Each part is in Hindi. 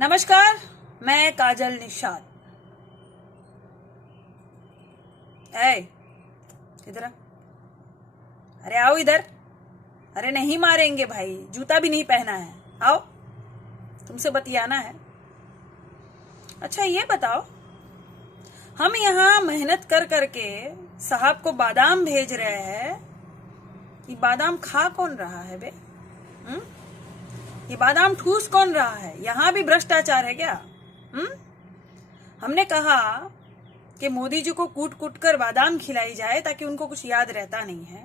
नमस्कार, मैं काजल निषाद। इधर आ। अरे आओ इधर। अरे नहीं मारेंगे भाई, जूता भी नहीं पहना है। आओ, तुमसे बतियाना है। अच्छा ये बताओ, हम यहाँ मेहनत कर करके साहब को बादाम भेज रहे हैं। ये बादाम खा कौन रहा है बे? ये बादाम ठूस कौन रहा है? यहाँ भी भ्रष्टाचार है क्या? हमने कहा कि मोदी जी को कूट कूट कर बादाम खिलाई जाए ताकि उनको कुछ याद रहता नहीं है।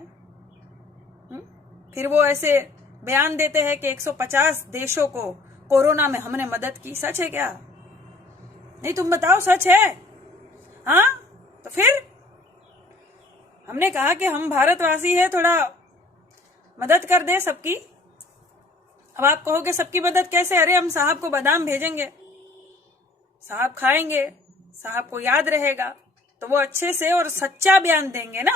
फिर वो ऐसे बयान देते हैं कि 150 देशों को कोरोना में हमने मदद की। सच है क्या? नहीं, तुम बताओ, सच है? हाँ, तो फिर हमने कहा कि हम भारतवासी है, थोड़ा मदद कर दे सबकी। अब आप कहोगे सबकी मदद कैसे? अरे हम साहब को बादाम भेजेंगे, साहब खाएंगे, साहब को याद रहेगा, तो वो अच्छे से और सच्चा बयान देंगे ना,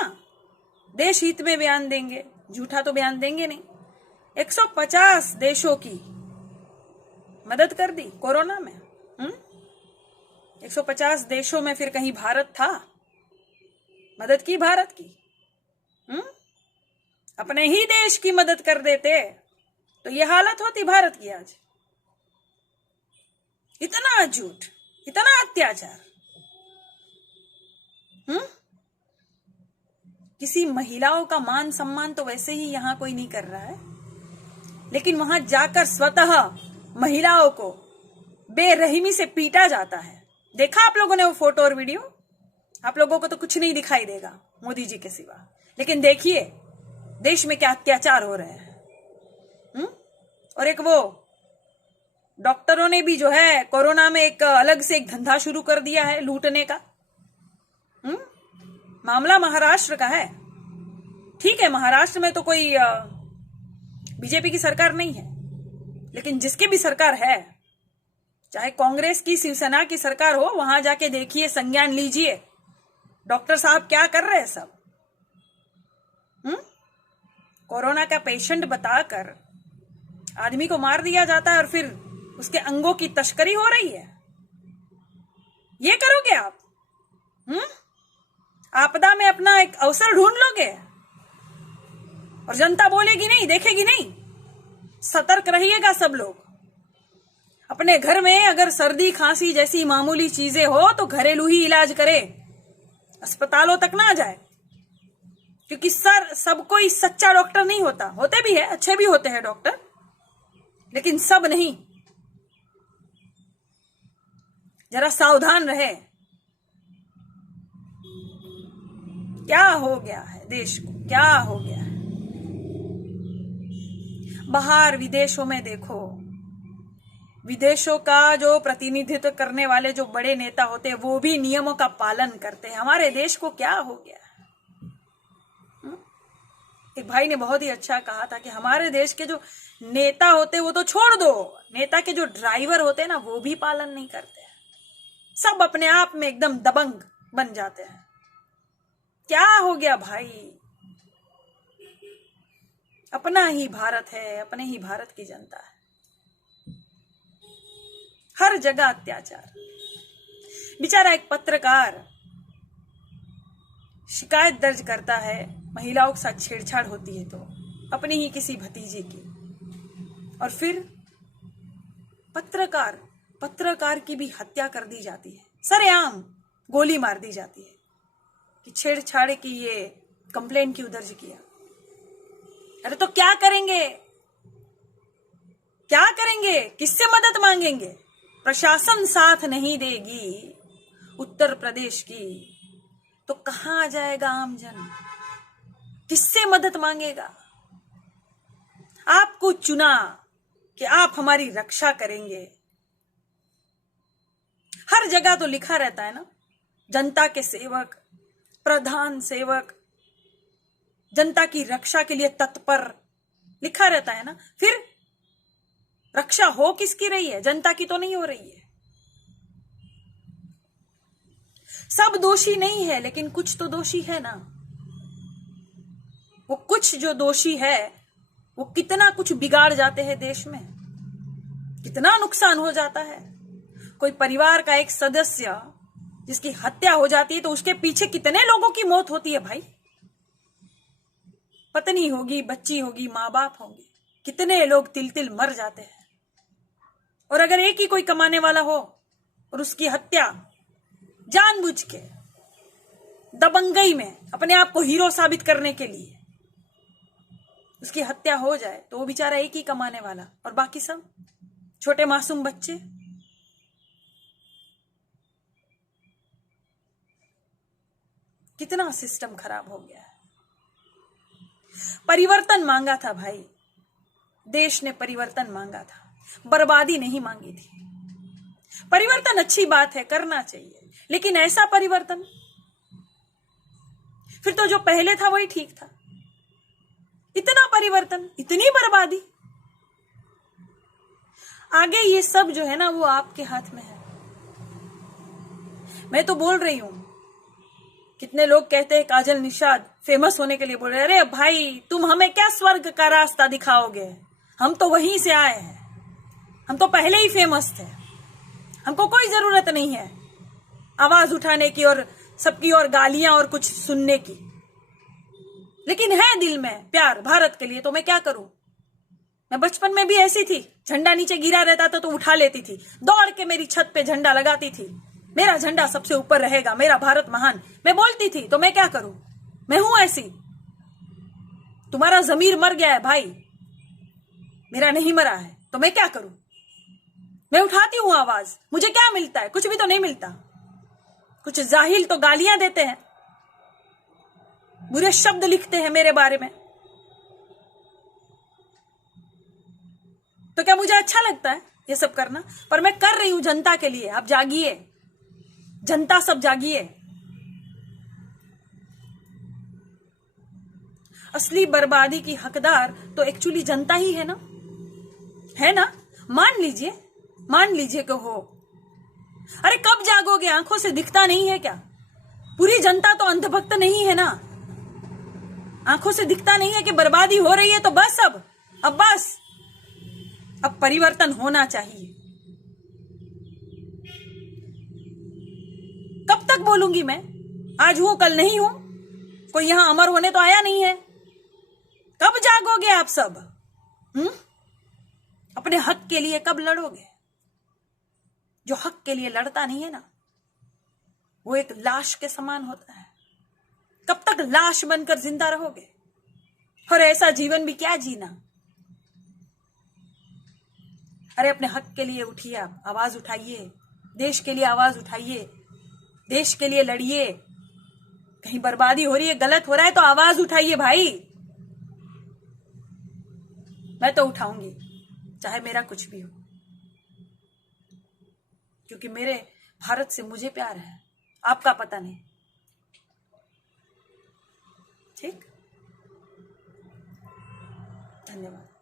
देश हित में बयान देंगे, झूठा तो बयान देंगे नहीं। 150 देशों की मदद कर दी कोरोना में। 150 देशों में फिर कहीं भारत था? मदद की भारत की? अपने ही देश की मदद कर देते तो ये हालत होती भारत की आज। इतना झूठ, इतना अत्याचार। किसी महिलाओं का मान सम्मान तो वैसे ही यहां कोई नहीं कर रहा है, लेकिन वहां जाकर स्वतः महिलाओं को बेरहमी से पीटा जाता है। देखा आप लोगों ने वो फोटो और वीडियो? आप लोगों को तो कुछ नहीं दिखाई देगा मोदी जी के सिवा, लेकिन देखिए देश में क्या अत्याचार हो रहे हैं। और एक वो डॉक्टरों ने भी जो है कोरोना में एक अलग से एक धंधा शुरू कर दिया है लूटने का। मामला महाराष्ट्र का है। ठीक है, महाराष्ट्र में तो कोई बीजेपी की सरकार नहीं है, लेकिन जिसकी भी सरकार है, चाहे कांग्रेस की, शिवसेना की सरकार हो, वहां जाके देखिए, संज्ञान लीजिए डॉक्टर साहब क्या कर रहे हैं सब। कोरोना का पेशेंट बताकर आदमी को मार दिया जाता है और फिर उसके अंगों की तस्करी हो रही है। ये करोगे आप? आपदा में अपना एक अवसर ढूंढ लोगे और जनता बोलेगी नहीं, देखेगी नहीं। सतर्क रहिएगा सब लोग। अपने घर में अगर सर्दी खांसी जैसी मामूली चीजें हो तो घरेलू ही इलाज करे, अस्पतालों तक ना जाए, क्योंकि सब कोई सच्चा डॉक्टर नहीं होता। होते भी है, अच्छे भी होते हैं डॉक्टर, लेकिन सब नहीं। जरा सावधान रहे। क्या हो गया है देश को? क्या हो गया है? बाहर विदेशों में देखो, विदेशों का जो प्रतिनिधित्व करने वाले जो बड़े नेता होते हैं वो भी नियमों का पालन करते हैं। हमारे देश को क्या हो गया? एक भाई ने बहुत ही अच्छा कहा था कि हमारे देश के जो नेता होते वो तो छोड़ दो, नेता के जो ड्राइवर होते हैं ना, वो भी पालन नहीं करते हैं। सब अपने आप में एकदम दबंग बन जाते हैं। क्या हो गया भाई? अपना ही भारत है, अपने ही भारत की जनता है। हर जगह अत्याचार। बेचारा एक पत्रकार शिकायत दर्ज करता है, महिलाओं के साथ छेड़छाड़ होती है तो अपनी ही किसी भतीजे की, और फिर पत्रकार की भी हत्या कर दी जाती है। सरेआम गोली मार दी जाती है कि छेड़छाड़ की ये कंप्लेंट क्यों दर्ज किया। अरे तो क्या करेंगे? क्या करेंगे? किससे मदद मांगेंगे? प्रशासन साथ नहीं देगी उत्तर प्रदेश की, तो कहां जाएगा आमजन? किससे मदद मांगेगा? आपको चुना कि आप हमारी रक्षा करेंगे। हर जगह तो लिखा रहता है ना, जनता के सेवक, प्रधान सेवक, जनता की रक्षा के लिए तत्पर, लिखा रहता है ना। फिर रक्षा हो किसकी रही है? जनता की तो नहीं हो रही है। सब दोषी नहीं है, लेकिन कुछ तो दोषी है ना। वो कुछ जो दोषी है वो कितना कुछ बिगाड़ जाते हैं देश में, कितना नुकसान हो जाता है। कोई परिवार का एक सदस्य जिसकी हत्या हो जाती है तो उसके पीछे कितने लोगों की मौत होती है भाई। पत्नी होगी, बच्ची होगी, माँ बाप होंगे, कितने लोग तिल तिल मर जाते हैं। और अगर एक ही कोई कमाने वाला हो और उसकी हत्या जानबूझ के दबंगई में अपने आप को हीरो साबित करने के लिए उसकी हत्या हो जाए तो वो बेचारा एक ही कमाने वाला और बाकी सब छोटे मासूम बच्चे। कितना सिस्टम खराब हो गया है। परिवर्तन मांगा था भाई, देश ने परिवर्तन मांगा था, बर्बादी नहीं मांगी थी। परिवर्तन अच्छी बात है, करना चाहिए, लेकिन ऐसा परिवर्तन, फिर तो जो पहले था वही ठीक था। इतना परिवर्तन, इतनी बर्बादी। आगे ये सब जो है ना वो आपके हाथ में है। मैं तो बोल रही हूं, कितने लोग कहते हैं काजल निषाद फेमस होने के लिए बोल रहे, अरे भाई तुम हमें क्या स्वर्ग का रास्ता दिखाओगे, हम तो वहीं से आए हैं, हम तो पहले ही फेमस थे, हमको कोई जरूरत नहीं है आवाज उठाने की और सबकी और गालियां और कुछ सुनने की। लेकिन है दिल में प्यार भारत के लिए, तो मैं क्या करूं। मैं बचपन में भी ऐसी थी, झंडा नीचे गिरा रहता था तो उठा लेती थी, दौड़ के मेरी छत पे झंडा लगाती थी, मेरा झंडा सबसे ऊपर रहेगा, मेरा भारत महान, मैं बोलती थी। तो मैं क्या करूं, मैं हूं ऐसी। तुम्हारा जमीर मर गया है भाई, मेरा नहीं मरा है, तो मैं क्या करूं। मैं उठाती हूं आवाज, मुझे क्या मिलता है, कुछ भी तो नहीं मिलता। कुछ जाहिल तो गालियां देते हैं, बुरे शब्द लिखते हैं मेरे बारे में, तो क्या मुझे अच्छा लगता है ये सब करना। पर मैं कर रही हूं जनता के लिए। आप जागिए, जनता सब जागिए। असली बर्बादी की हकदार तो एक्चुअली जनता ही है ना, है ना। मान लीजिए कि हो। अरे कब जागोगे, आंखों से दिखता नहीं है क्या। पूरी जनता तो अंधभक्त नहीं है ना, आंखों से दिखता नहीं है कि बर्बादी हो रही है। तो बस अब परिवर्तन होना चाहिए। कब तक बोलूंगी मैं, आज हूं कल नहीं हूं, कोई यहां अमर होने तो आया नहीं है। कब जागोगे आप सब, अपने हक के लिए कब लड़ोगे। जो हक के लिए लड़ता नहीं है ना, वो एक लाश के समान होता है। कब तक लाश बनकर जिंदा रहोगे, और ऐसा जीवन भी क्या जीना। अरे अपने हक के लिए उठिए, आप आवाज उठाइए, देश के लिए आवाज उठाइए, देश के लिए लड़िए। कहीं बर्बादी हो रही है, गलत हो रहा है तो आवाज उठाइए भाई। मैं तो उठाऊंगी, चाहे मेरा कुछ भी हो, क्योंकि मेरे भारत से मुझे प्यार है, आपका पता नहीं। ठीक, धन्यवाद।